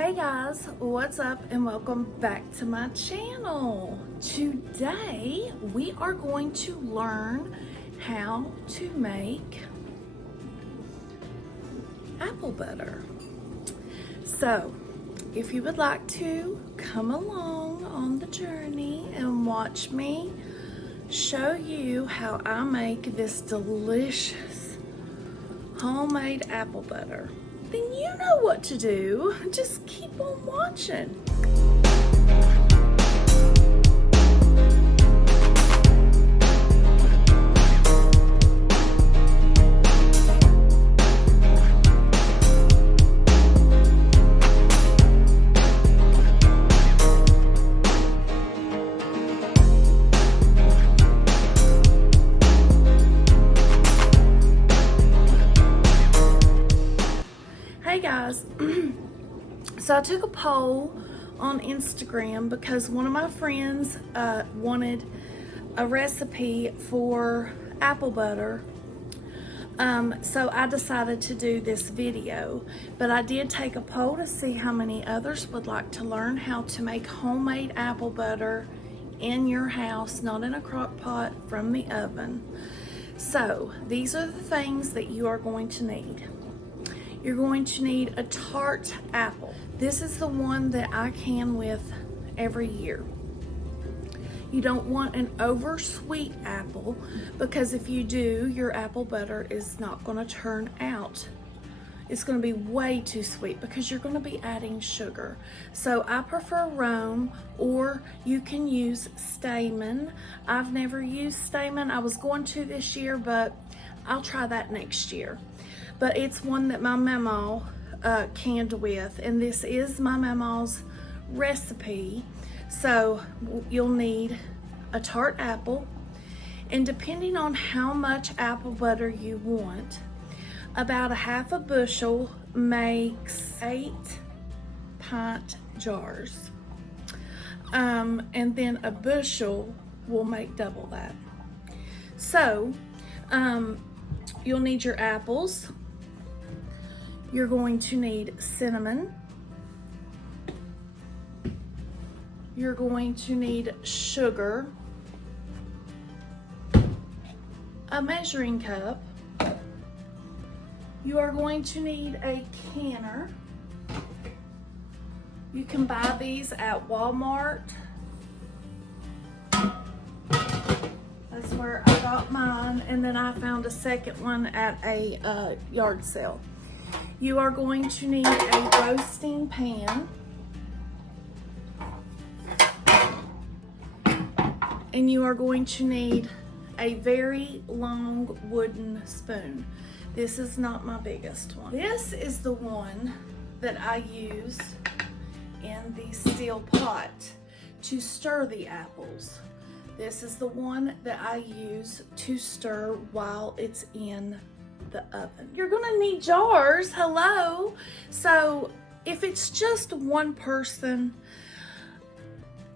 Hey guys, what's up and welcome back to my channel. Today we are going to learn how to make apple butter. So if you would like to come along on the journey and watch me show you how I make this delicious homemade apple butter, then you know what to do. Just keep on watching. Hey guys, so I took a poll on Instagram because one of my friends wanted a recipe for apple butter. So I decided to do this video, but I did take a poll to see how many others would like to learn how to make homemade apple butter in your house, not in a crock pot from the oven. So these are the things that you are going to need. You're going to need a Tart apple. This is the one that I can with every year. You don't want an over sweet apple because if you do, your apple butter is not going to turn out. It's going to be way too sweet because you're going to be adding sugar. So I prefer Rome, or you can use Stamen. I've never used Stamen. I was going to this year, but I'll try that next year. But it's one that my mama canned with, and this is my mama's recipe. So you'll need a Tart apple, and depending on how much apple butter you want, about a half a bushel makes 8 pint jars, and then a bushel will make double that. So you'll need your apples. You're going to need cinnamon. You're going to need sugar, a measuring cup. You are going to need a canner. You can buy these at Walmart. That's where I got mine, and then I found a second one at a yard sale. You are going to need a roasting pan, and you are going to need a very long wooden spoon. This is not my biggest one. This is the one that I use in the steel pot to stir the apples. This is the one that I use to stir while it's in the oven. You're gonna need jars, hello. So if it's just one person,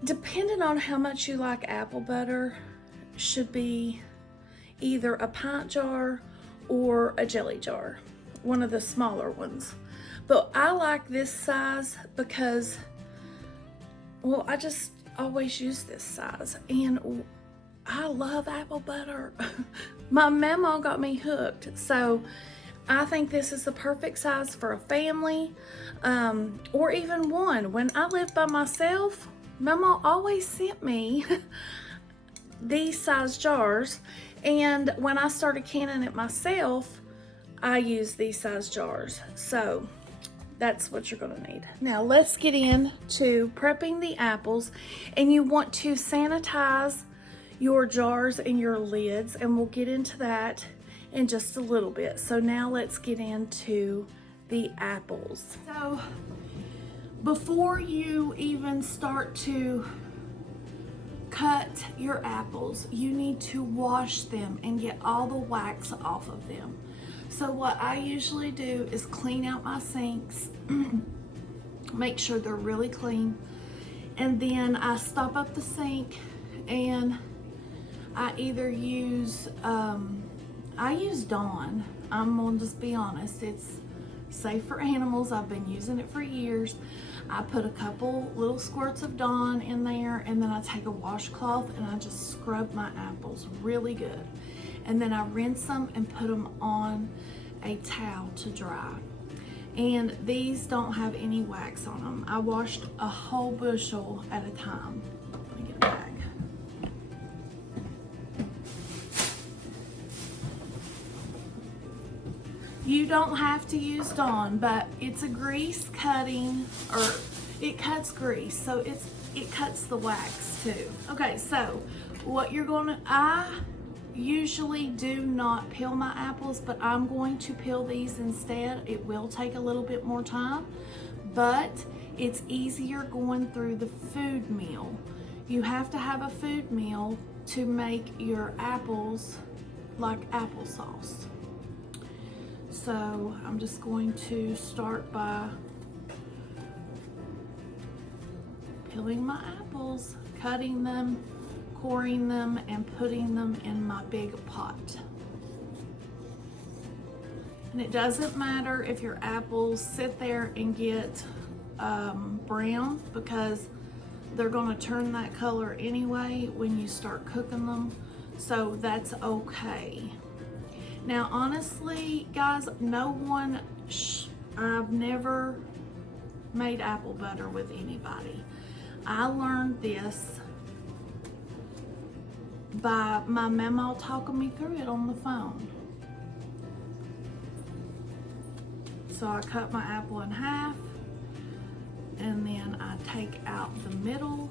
depending on how much you like apple butter, should be either a pint jar or a jelly jar, one of the smaller ones. But I like this size because, well, I just always use this size, and I love apple butter. My mama got me hooked, so I think this is the perfect size for a family, or even one. When I lived by myself, Mama always sent me these size jars, and when I started canning it myself, I use these size jars. So that's what you're gonna need. Now let's get into prepping the apples, and you want to sanitize your jars and your lids, and we'll get into that in just a little bit. So now let's get into the apples. So before you even start to cut your apples, you need to wash them and get all the wax off of them. So what I usually do is clean out my sinks, make sure they're really clean, and then I stop up the sink, and I either use, I use Dawn. I'm gonna just be honest, it's safe for animals. I've been using it for years. I put a couple little squirts of Dawn in there, and then I take a washcloth and I just scrub my apples really good. And then I rinse them and put them on a towel to dry. And these don't have any wax on them. I washed a whole bushel at a time. Let me get a bag. You don't have to use Dawn, but it's a grease cutting, or it cuts grease, so it cuts the wax too. Okay, so what you're gonna, I usually do not peel my apples, but I'm going to peel these instead. It will take a little bit more time, but it's easier going through the food meal. You have to have a food meal to make your apples like applesauce. So I'm just going to start by peeling my apples, cutting them, coring them, and putting them in my big pot. And it doesn't matter if your apples sit there and get brown, because they're going to turn that color anyway when you start cooking them, so that's okay. Now honestly guys, I've never made apple butter with anybody. I learned this by my mama talking me through it on the phone. So I cut my apple in half, and then I take out the middle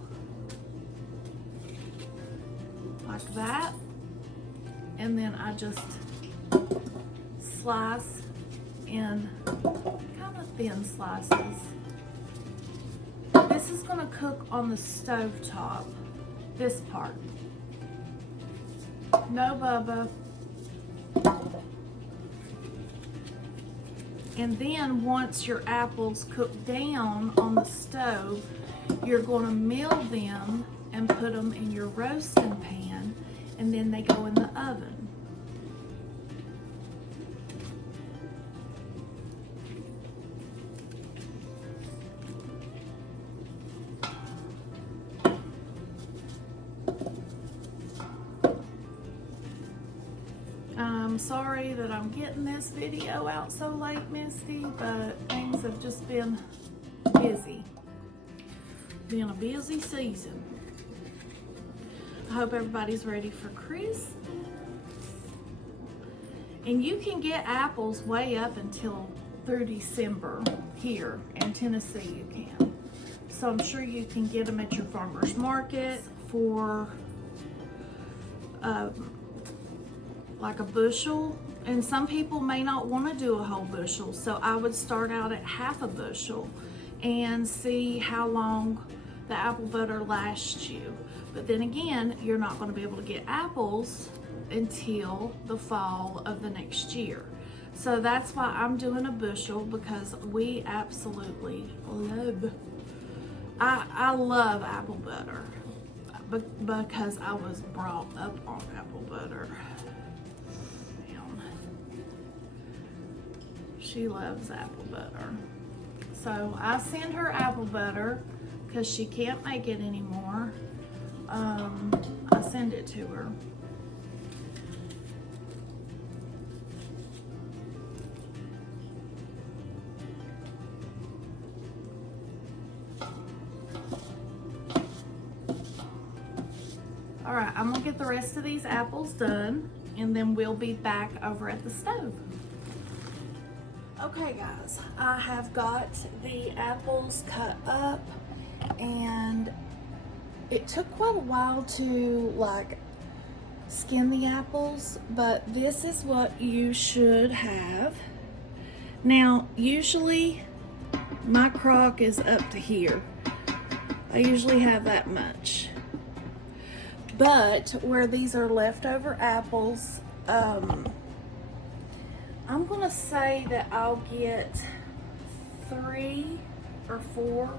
like that, and then I just slice in kind of thin slices. This is going to cook on the stove top, this part. No Bubba. And then once your apples cook down on the stove, you're going to mill them and put them in your roasting pan, and then they go in the oven. I'm sorry that I'm getting this video out so late, Misty, but things have just been busy. Been a busy season. I hope everybody's ready for Christmas. And you can get apples way up until through December here in Tennessee, you can. So I'm sure you can get them at your farmer's market for like a bushel, and some people may not want to do a whole bushel, so I would start out at half a bushel and see how long the apple butter lasts you. But then again, you're not going to be able to get apples until the fall of the next year. So that's why I'm doing a bushel, because we absolutely love, I love apple butter, because I was brought up on apple butter. She loves apple butter. So I send her apple butter because she can't make it anymore. I send it to her. All right, I'm gonna get the rest of these apples done, and then we'll be back over at the stove. Okay guys, I have got the apples cut up, and it took quite a while to like skin the apples, but this is what you should have. Now usually my crock is up to here. I usually have that much, but where these are leftover apples, I'm gonna say that I'll get 3 or 4,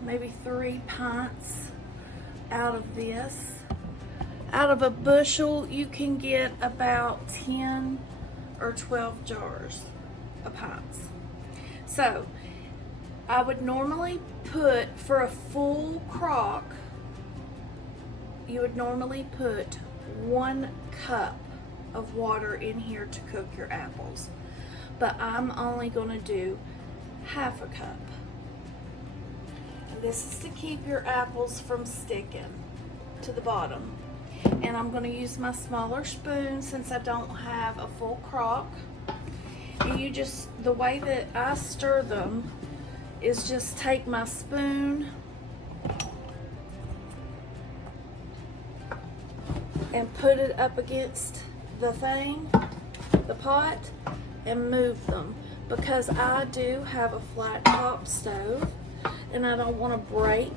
maybe 3 pints out of this. Out of a bushel, you can get about 10 or 12 jars. of pints. So I would normally put, for a full crock, you would normally put 1 cup of water in here to cook your apples. But I'm only gonna do half a cup. And this is to keep your apples from sticking to the bottom. And I'm gonna use my smaller spoon since I don't have a full crock. And you just, the way that I stir them is just take my spoon and put it up against the thing, the pot, and move them, because I do have a flat top stove and I don't want to break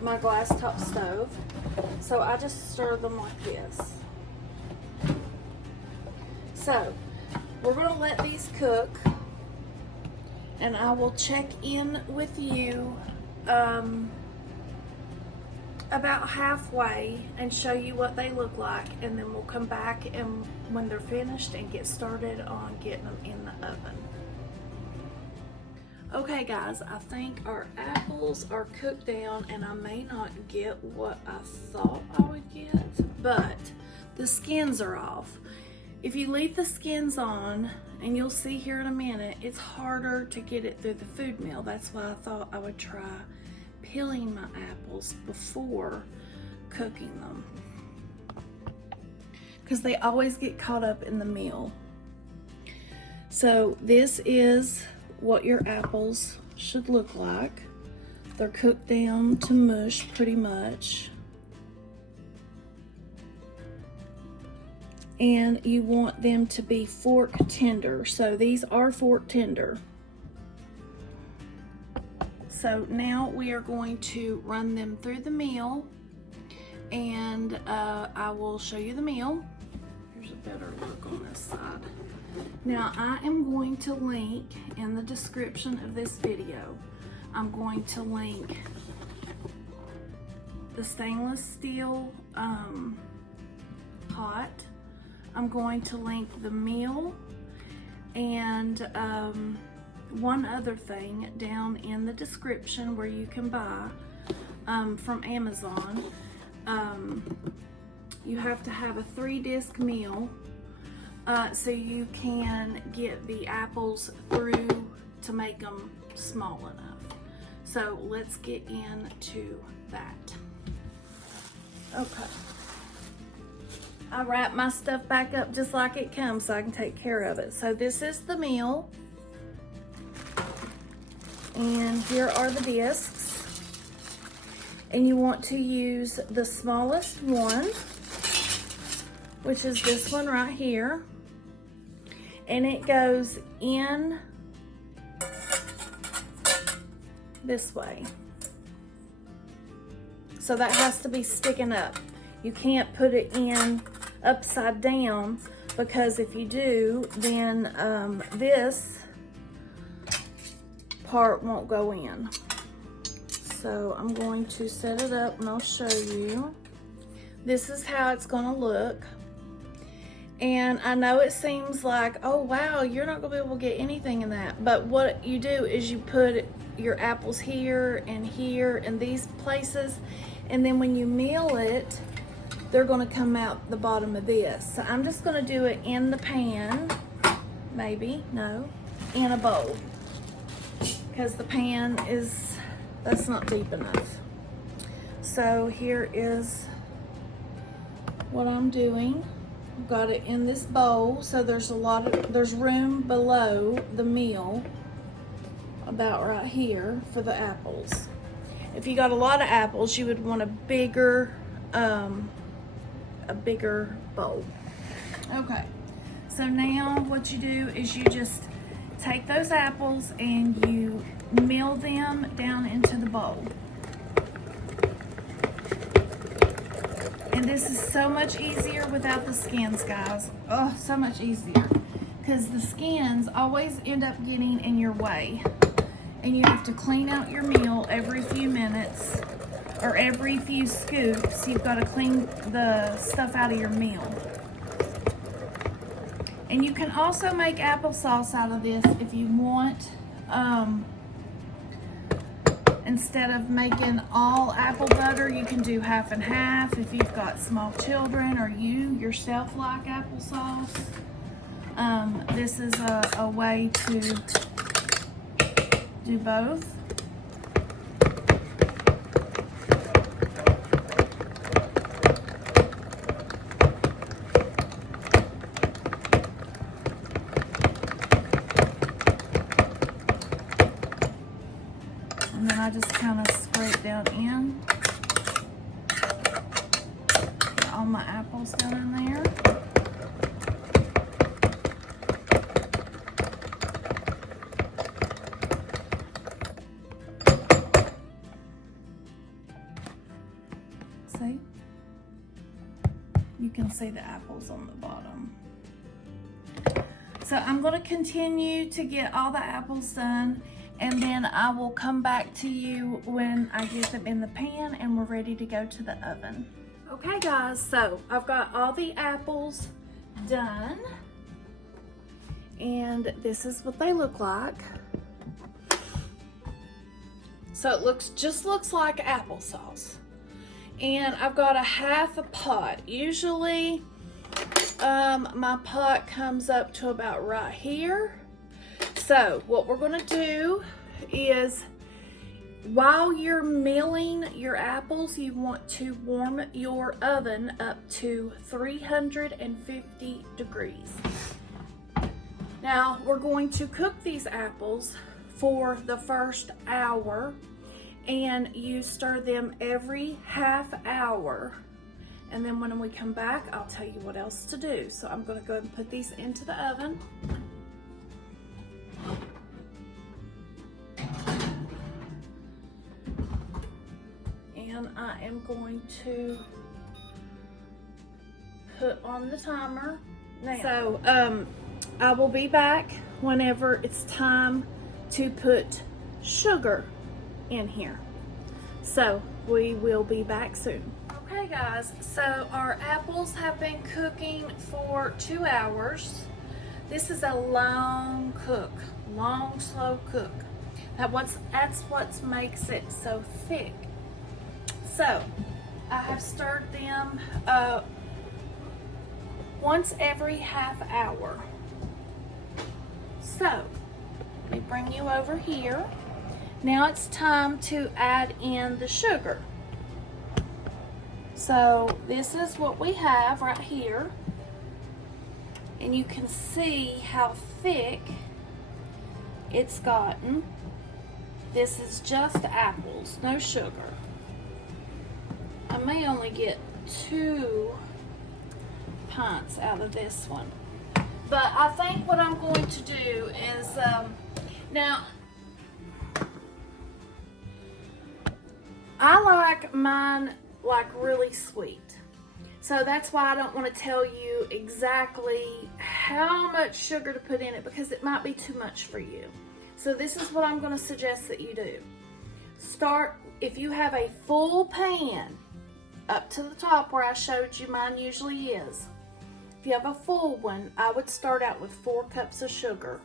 my glass top stove, so I just stir them like this. So we're going to let these cook, and I will check in with you about halfway and show you what they look like, and then we'll come back and when they're finished and get started on getting them in the oven. Okay guys, I think our apples are cooked down, and I may not get what I thought I would get, but the skins are off. If you leave the skins on, and you'll see here in a minute, it's harder to get it through the food mill. That's why I thought I would try peeling my apples before cooking them, because they always get caught up in the meal. So this is what your apples should look like. They're cooked down to mush pretty much. And you want them to be fork tender. So these are fork tender. So now we are going to run them through the mill, and I will show you the mill. Here's a better look on this side. Now I am going to link in the description of this video, I'm going to link the stainless steel pot. I'm going to link the mill, and one other thing down in the description where you can buy from Amazon. You have to have a 3-disc mill so you can get the apples through to make them small enough. So let's get into that. Okay. I wrap my stuff back up just like it comes so I can take care of it. So this is the mill. And here are the discs. And you want to use the smallest one, which is this one right here. And it goes in this way. So that has to be sticking up. You can't put it in upside down, because if you do, then this part won't go in. So I'm going to set it up and I'll show you. This is how it's gonna look. And I know it seems like, oh wow, you're not gonna be able to get anything in that. But what you do is you put your apples here and these places, and then when you mill it, they're gonna come out the bottom of this. So I'm just gonna do it in the pan, maybe, no, in a bowl. Because the pan is, that's not deep enough. So here is what I'm doing. I've got it in this bowl, so there's there's room below the meal, about right here, for the apples. If you got a lot of apples, you would want a bigger bowl. Okay, so now what you do is you just take those apples and you mill them down into the bowl. And this is so much easier without the skins, guys. Oh, so much easier. Because the skins always end up getting in your way. And you have to clean out your meal every few minutes, or every few scoops. You've got to clean the stuff out of your meal. And you can also make applesauce out of this if you want. Instead of making all apple butter, you can do half and half if you've got small children or you yourself like applesauce. This is a way to do both. And then I just kind of scrape down in. Get all my apples down in there. See? You can see the apples on the bottom. So I'm going to continue to get all the apples done, and then I will come back to you when I get them in the pan and we're ready to go to the oven. Okay guys, so I've got all the apples done, and this is what they look like. So it just looks like applesauce. And I've got a half a pot. Usually my pot comes up to about right here. So what we're gonna do is, while you're milling your apples, you want to warm your oven up to 350 degrees. Now we're going to cook these apples for the first hour, and you stir them every half hour. And then when we come back, I'll tell you what else to do. So I'm gonna go ahead and put these into the oven. And I am going to put on the timer now. So I will be back whenever it's time to put sugar in here. So we will be back soon. Okay guys, so our apples have been cooking for 2 hours. This is a long cook, long slow cook. That's what makes it so thick. So I have stirred them once every half hour. So let me bring you over here. Now it's time to add in the sugar. So this is what we have right here. And you can see how thick it's gotten. This is just apples, no sugar. I may only get 2 pints out of this one. But I think what I'm going to do is, now, I like mine like really sweet. So that's why I don't want to tell you exactly how much sugar to put in it, because it might be too much for you. So this is what I'm going to suggest that you do. Start, if you have a full pan up to the top where I showed you mine usually is. If you have a full one, I would start out with 4 cups of sugar.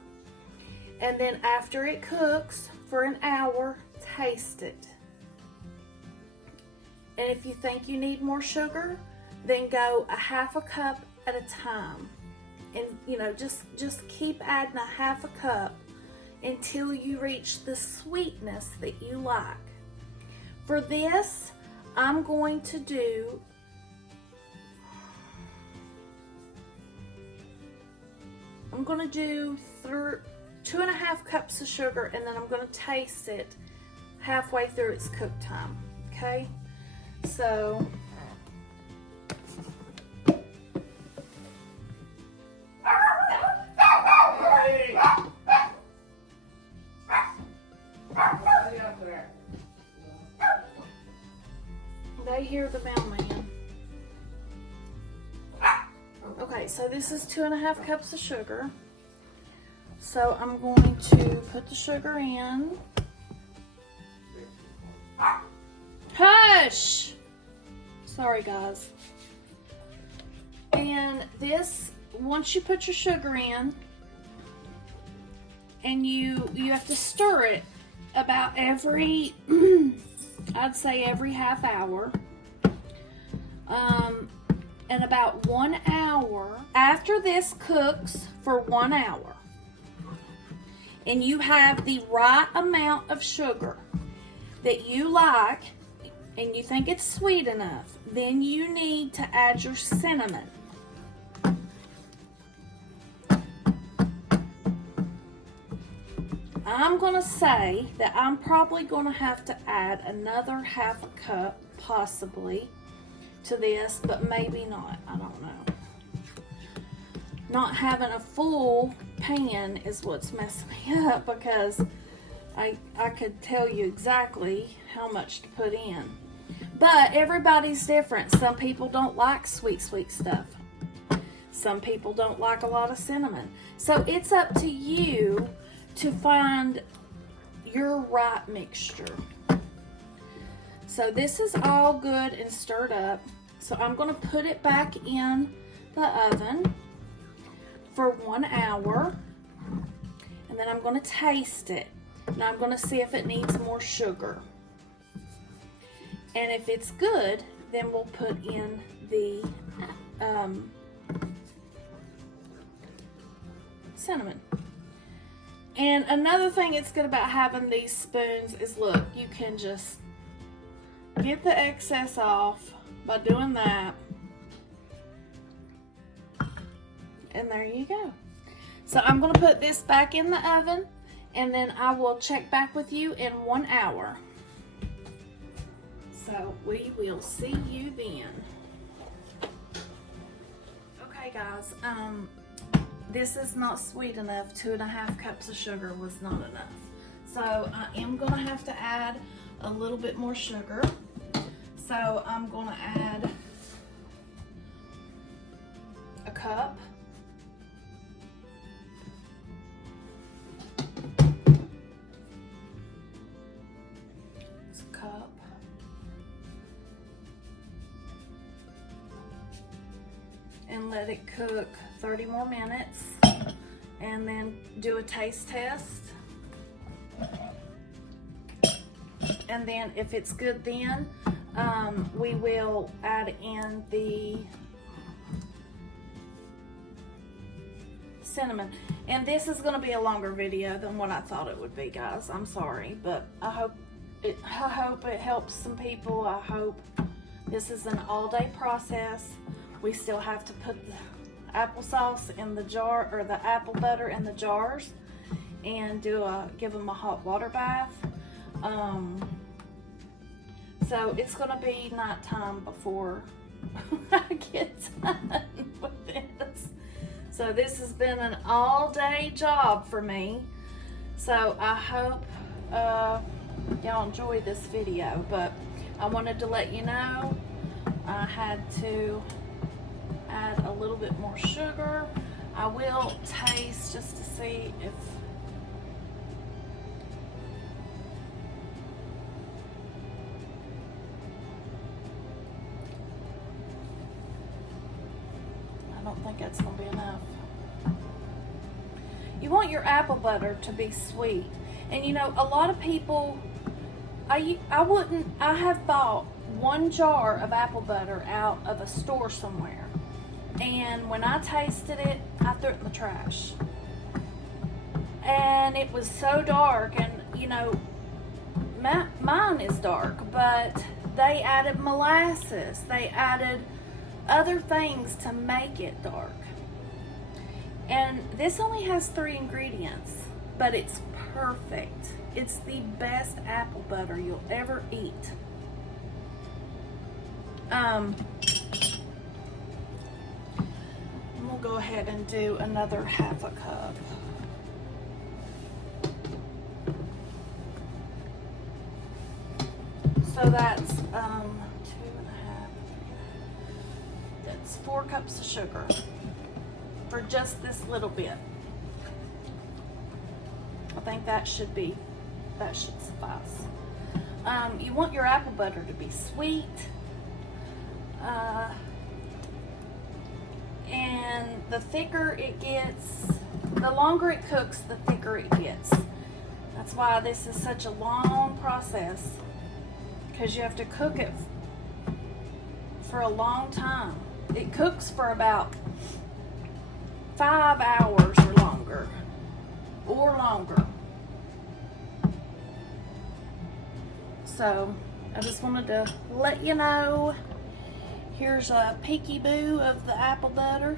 And then after it cooks for an hour, taste it. And if you think you need more sugar, then go a half a cup at a time. And you know, just keep adding a half a cup until you reach the sweetness that you like. For this, I'm going to do I'm going to do 2.5 cups of sugar, and then I'm going to taste it halfway through its cook time. Okay, so they hear the mailman. Okay, so this is 2.5 cups of sugar. So I'm going to put the sugar in. Hush! Sorry guys. And this once you put your sugar in, and you have to stir it about every, I'd say every half hour. And about 1 hour, after this cooks for 1 hour, and you have the right amount of sugar that you like, and you think it's sweet enough, then you need to add your cinnamon. I'm gonna say that I'm probably gonna have to add another half a cup, possibly, to this, but maybe not. I don't know. Not having a full pan is what's messing me up, because I could tell you exactly how much to put in. But everybody's different. Some people don't like sweet stuff. Some people don't like a lot of cinnamon. So it's up to you to find your right mixture. So this is all good and stirred up. So I'm going to put it back in the oven for 1 hour. And then I'm going to taste it. Now I'm going to see if it needs more sugar. And if it's good, then we'll put in the cinnamon. And another thing that's good about having these spoons is, look, you can just get the excess off by doing that. And there you go. So I'm going to put this back in the oven, and then I will check back with you in 1 hour. So we will see you then. Okay guys, this is not sweet enough. 2.5 cups of sugar was not enough. So I am gonna have to add a little bit more sugar. So I'm gonna add a cup. It's a cup. And let it cook 30 more minutes, and then do a taste test. And then if it's good, then we will add in the cinnamon. And this is going to be a longer video than what I thought it would be, guys. I'm sorry, but I hope it helps some people. I hope this is an all-day process. We still have to put the applesauce in the jar, or the apple butter in the jars, and give them a hot water bath. So it's gonna be nighttime before I get done with this. So this has been an all-day job for me. So I hope y'all enjoyed this video, but I wanted to let you know I had to add a little bit more sugar. I will taste just to see if I don't think that's gonna be enough. You want your apple butter to be sweet, and you know, a lot of people, I have bought 1 jar of apple butter out of a store somewhere. And when I tasted it, I threw it in the trash. And it was so dark, and you know, mine is dark, but they added molasses. They added other things to make it dark. And this only has 3 ingredients, but it's perfect. It's the best apple butter you'll ever eat. We'll go ahead and do another 1/2 cup. So that's 2.5. That's 4 cups of sugar for just this little bit. I think that should suffice. You want your apple butter to be sweet. And the thicker it gets, the longer it cooks, the thicker it gets. That's why this is such a long process, because you have to cook it for a long time. It cooks for about 5 hours or longer. So I just wanted to let you know. Here's a peekaboo of the apple butter,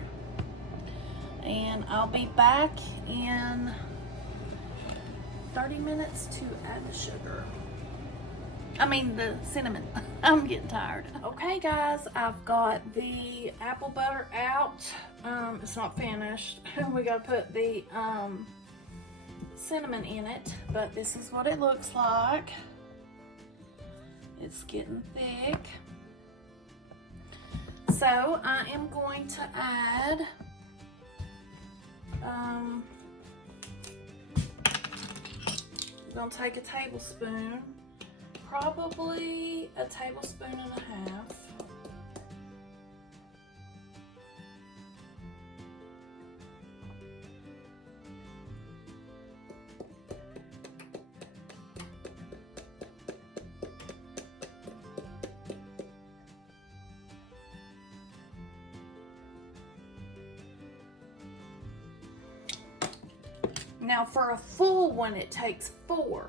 and I'll be back in 30 minutes to add the sugar. I mean the cinnamon. I'm getting tired. Okay guys, I've got the apple butter out. It's not finished. We gotta put the cinnamon in it, but this is what it looks like. It's getting thick. So I am going to add I'm gonna take a tablespoon, probably a tablespoon and a half. Now for a full one, it takes 4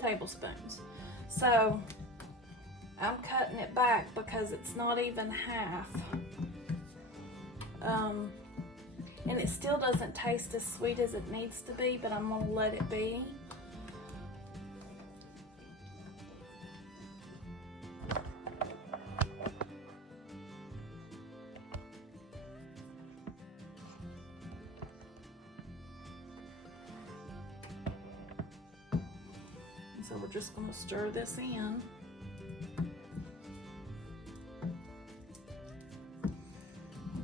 tablespoons. So I'm cutting it back because it's not even half. And it still doesn't taste as sweet as it needs to be, but I'm gonna let it be. So we're just going to stir this in.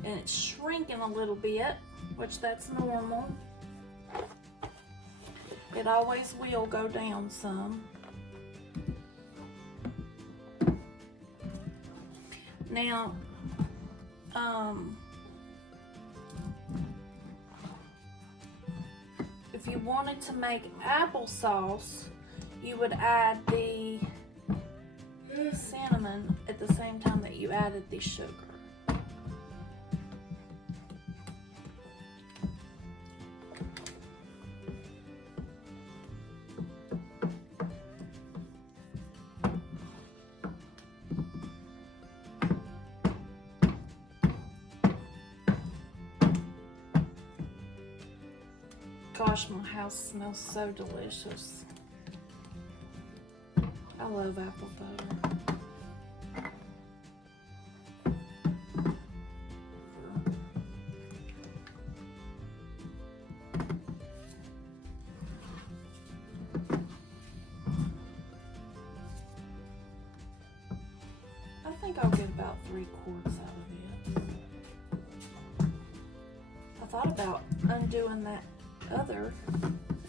And it's shrinking a little bit, which that's normal. It always will go down some. Now, if you wanted to make applesauce, you would add the cinnamon at the same time that you added the sugar. Gosh, my house smells so delicious. I love apple butter. I think I'll get about 3 quarts out of it. I thought about undoing that other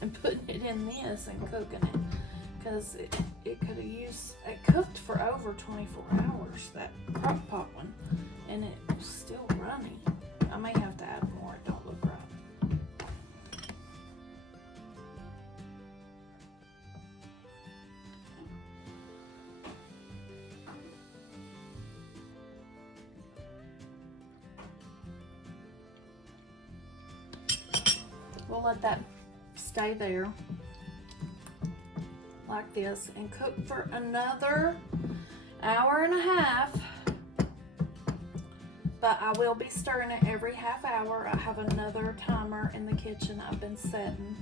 and putting it in this and cooking it, because it could have it cooked for over 24 hours, that crock pot one, and it was still runny. I may have to add more, it don't look right. We'll let that stay there like this and cook for another hour and a half, but I will be stirring it every half hour. I have another timer in the kitchen I've been setting,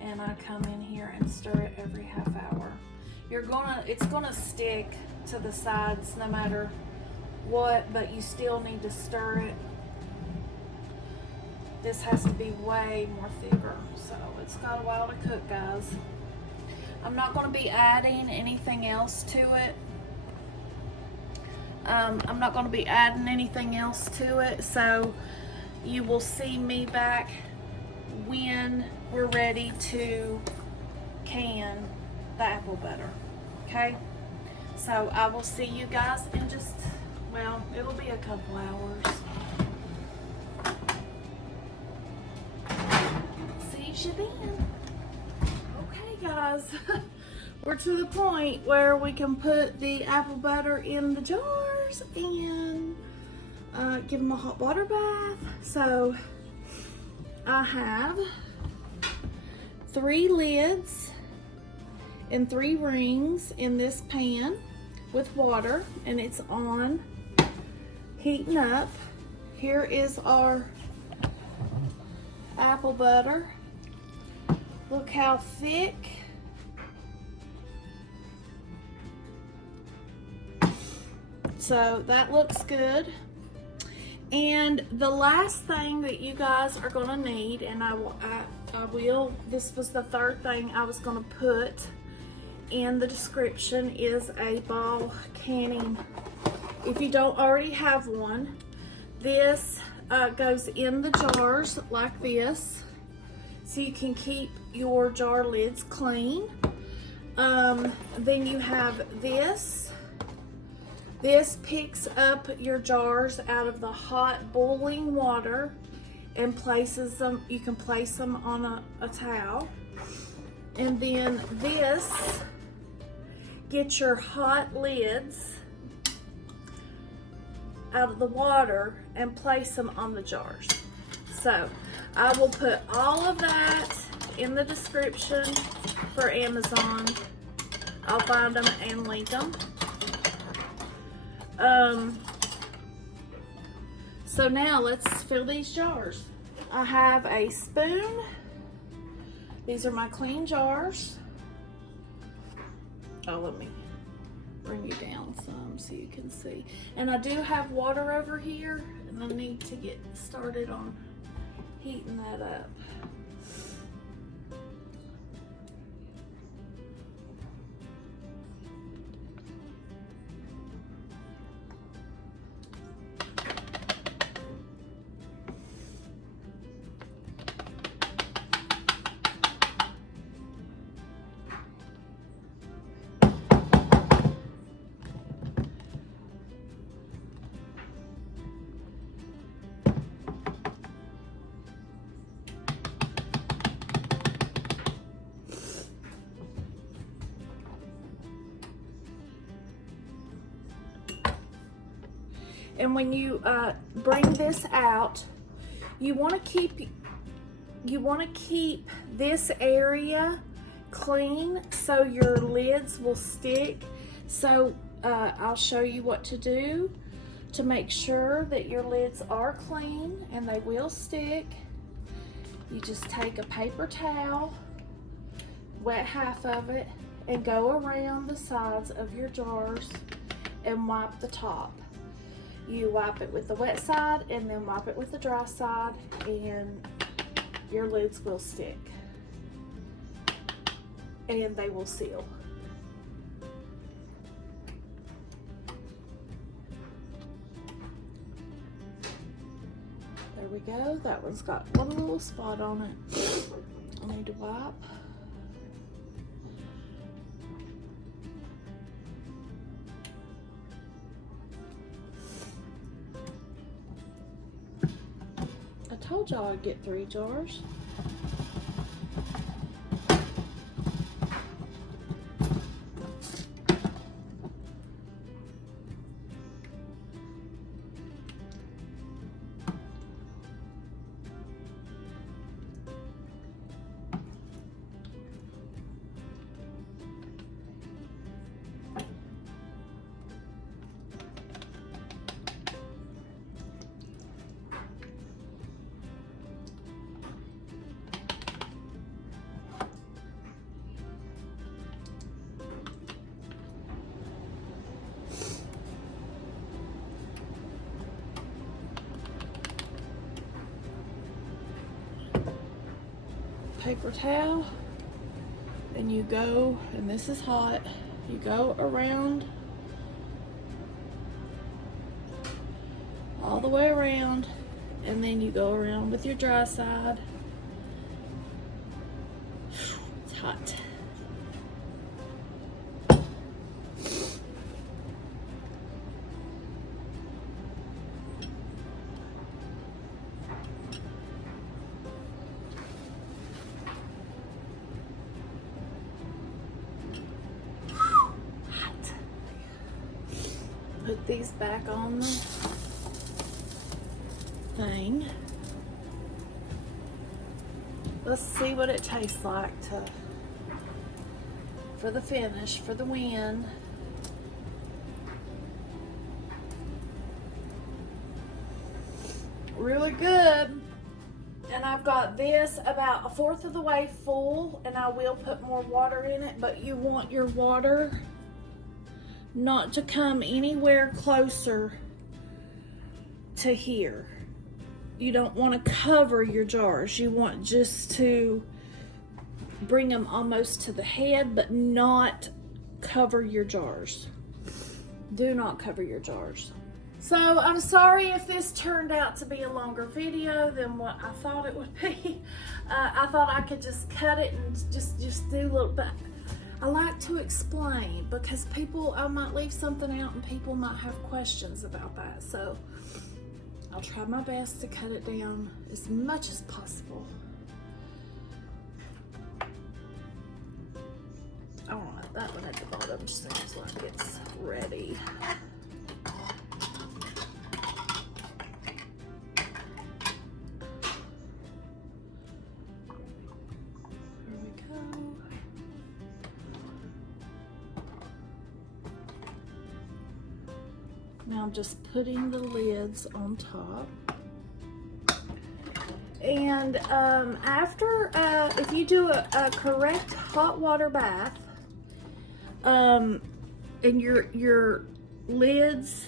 and I come in here and stir it every half hour. It's gonna stick to the sides no matter what, but you still need to stir it. This has to be way more thicker, so it's got a while to cook, guys. I'm not going to be adding anything else to it. So you will see me back when we're ready to can the apple butter. Okay? So I will see you guys in just, well, it'll be a couple hours. tease you then. Okay, guys. We're to the point where we can put the apple butter in the jars and give them a hot water bath. So I have 3 lids and 3 rings in this pan with water, and it's on, heating up. Here is our apple butter. Look how thick. So that looks good. And the last thing that you guys are gonna need, and I will, this was the 3rd thing I was gonna put in the description, is a ball canning. If you don't already have one, this goes in the jars like this, so you can keep your jar lids clean. Then you have this. This picks up your jars out of the hot boiling water and places them, you can place them on a towel. And then this gets your hot lids out of the water and place them on the jars. So I will put all of that in the description for Amazon. I'll find them and link them. So now let's fill these jars. I have a spoon. These are my clean jars. Oh, let me bring you down some so you can see. And I do have water over here, and I need to get started on heating that up. And when you bring this out, you want to keep this area clean so your lids will stick. So I'll show you what to do to make sure that your lids are clean and they will stick. You just take a paper towel, wet half of it, and go around the sides of your jars and wipe the top. You wipe it with the wet side and then wipe it with the dry side, and your lids will stick and they will seal. There we go. That one's got one little spot on it. I need to wipe. I told y'all I'd get 3 jars. Paper towel, and you go, and this is hot, you go around all the way around, and then you go around with your dry side. It's hot. put these back on the thing. Let's see what it tastes like for the finish, for the win. Really good. And I've got this about 1/4 of the way full, and I will put more water in it, but you want your water not to come anywhere closer to here. You don't want to cover your jars. You want just to bring them almost to the head, but not cover your jars. Do not cover your jars. So I'm sorry if this turned out to be a longer video than what I thought it would be. I thought I could just cut it and just do a little bit. I like to explain because I might leave something out and people might have questions about that. So I'll try my best to cut it down as much as possible. All right, that one at the bottom seems like it's ready. Here we go. Now I'm just putting the lids on top. And after, if you do a correct hot water bath, and your lids,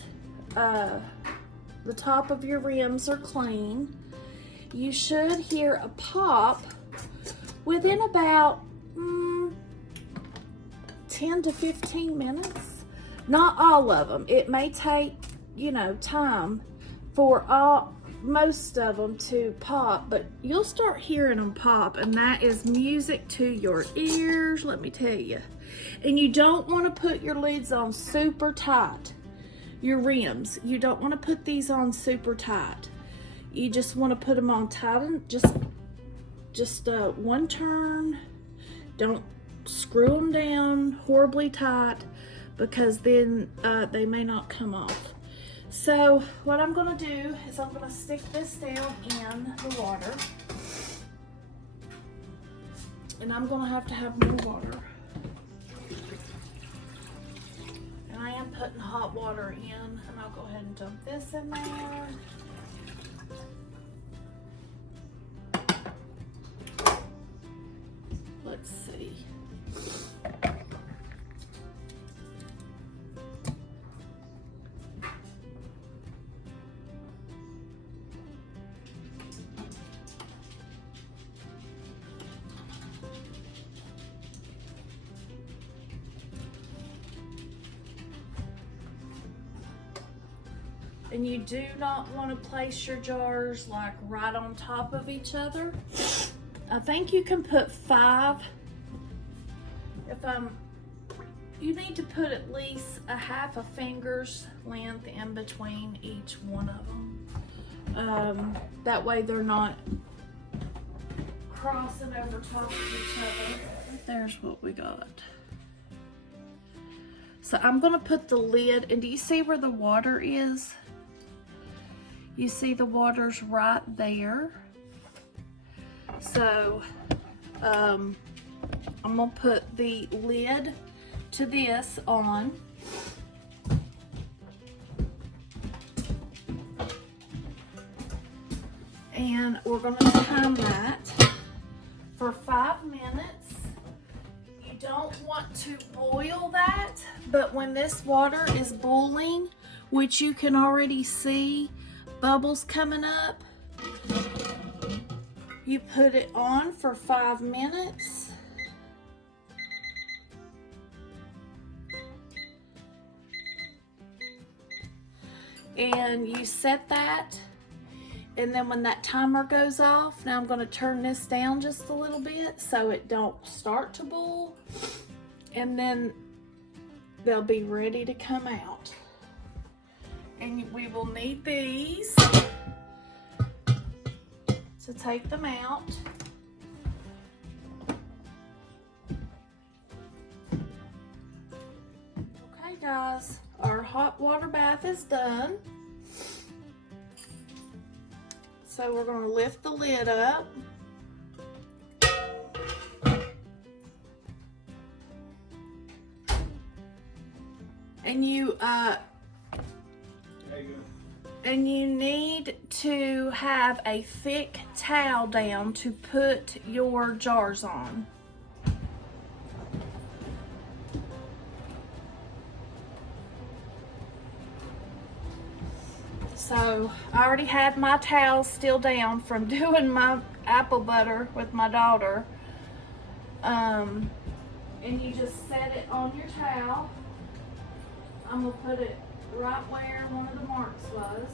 the top of your rims are clean, you should hear a pop within about 10 to 15 minutes. Not all of them. It may take, time for most of them to pop, but you'll start hearing them pop, and that is music to your ears, let me tell you. And you don't want to put your lids on super tight. Your rims, you don't want to put these on super tight. You just want to put them on tight, and just one turn. Don't screw them down horribly tight, because then they may not come off. So what I'm gonna do is I'm gonna stick this down in the water, and I'm gonna have to have more water. And I am putting hot water in, and I'll go ahead and dump this in there. Let's see. And you do not want to place your jars like right on top of each other. I think you can put 5. You need to put at least a half a finger's length in between each one of them. That way they're not crossing over top of each other. There's what we got. So I'm gonna put the lid, and do you see where the water is? You see the water's right there. So I'm gonna put the lid to this on. And we're gonna time that for 5 minutes. You don't want to boil that, but when this water is boiling, which you can already see bubbles coming up, you put it on for 5 minutes. And you set that, and then when that timer goes off, now I'm going to turn this down just a little bit so it don't start to boil, and then they'll be ready to come out. And we will need these to take them out. Okay, guys. our hot water bath is done. So we're going to lift the lid up. And you need to have a thick towel down to put your jars on. So I already had my towel still down from doing my apple butter with my daughter. And you just set it on your towel. I'm gonna put it right where one of the marks was.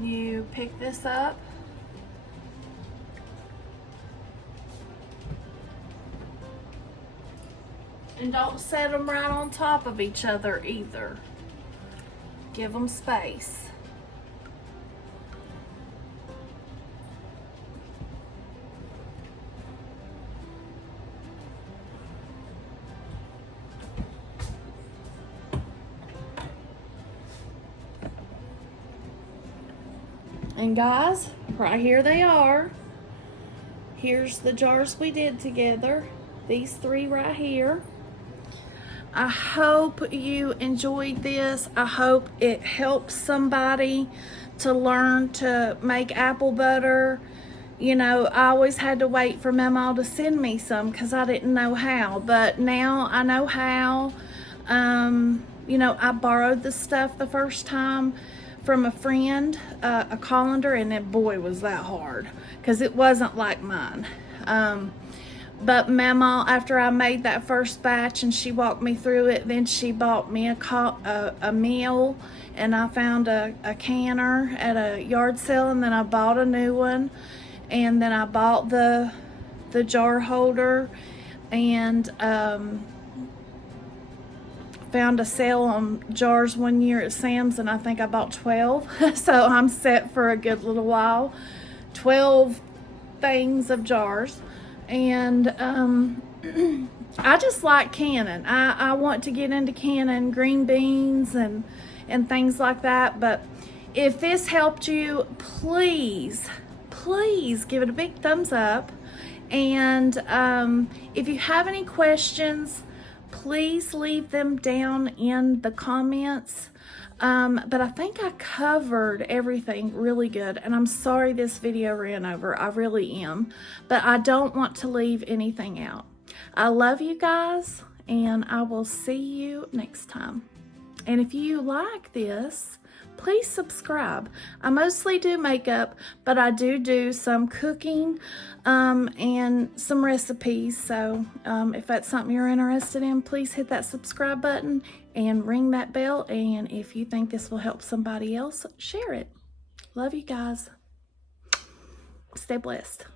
You pick this up. And don't set them right on top of each other either. Give them space. And guys, right here they are. Here's the jars we did together. These three right here. I hope you enjoyed this. I hope it helps somebody to learn to make apple butter. You know, I always had to wait for Mama to send me some because I didn't know how. But now I know how. You know, I borrowed the stuff the first time from a friend, a colander, and then boy was that hard because it wasn't like mine. But Mama, after I made that first batch and she walked me through it, then she bought me a meal, and I found a canner at a yard sale, and then I bought a new one, and then I bought the jar holder, and found a sale on jars one year at Sam's, and I think I bought 12. So I'm set for a good little while. 12 things of jars. And I just like canning. I want to get into canning green beans and things like that. But if this helped you, please give it a big thumbs up. And if you have any questions, please leave them down in the comments. But I think I covered everything really good, and I'm sorry this video ran over. I really am, but I don't want to leave anything out. I love you guys, and I will see you next time. And if you like this, please subscribe. I mostly do makeup, but I do some cooking and some recipes. So if that's something you're interested in, please hit that subscribe button and ring that bell. And if you think this will help somebody else, share it. Love you guys. Stay blessed.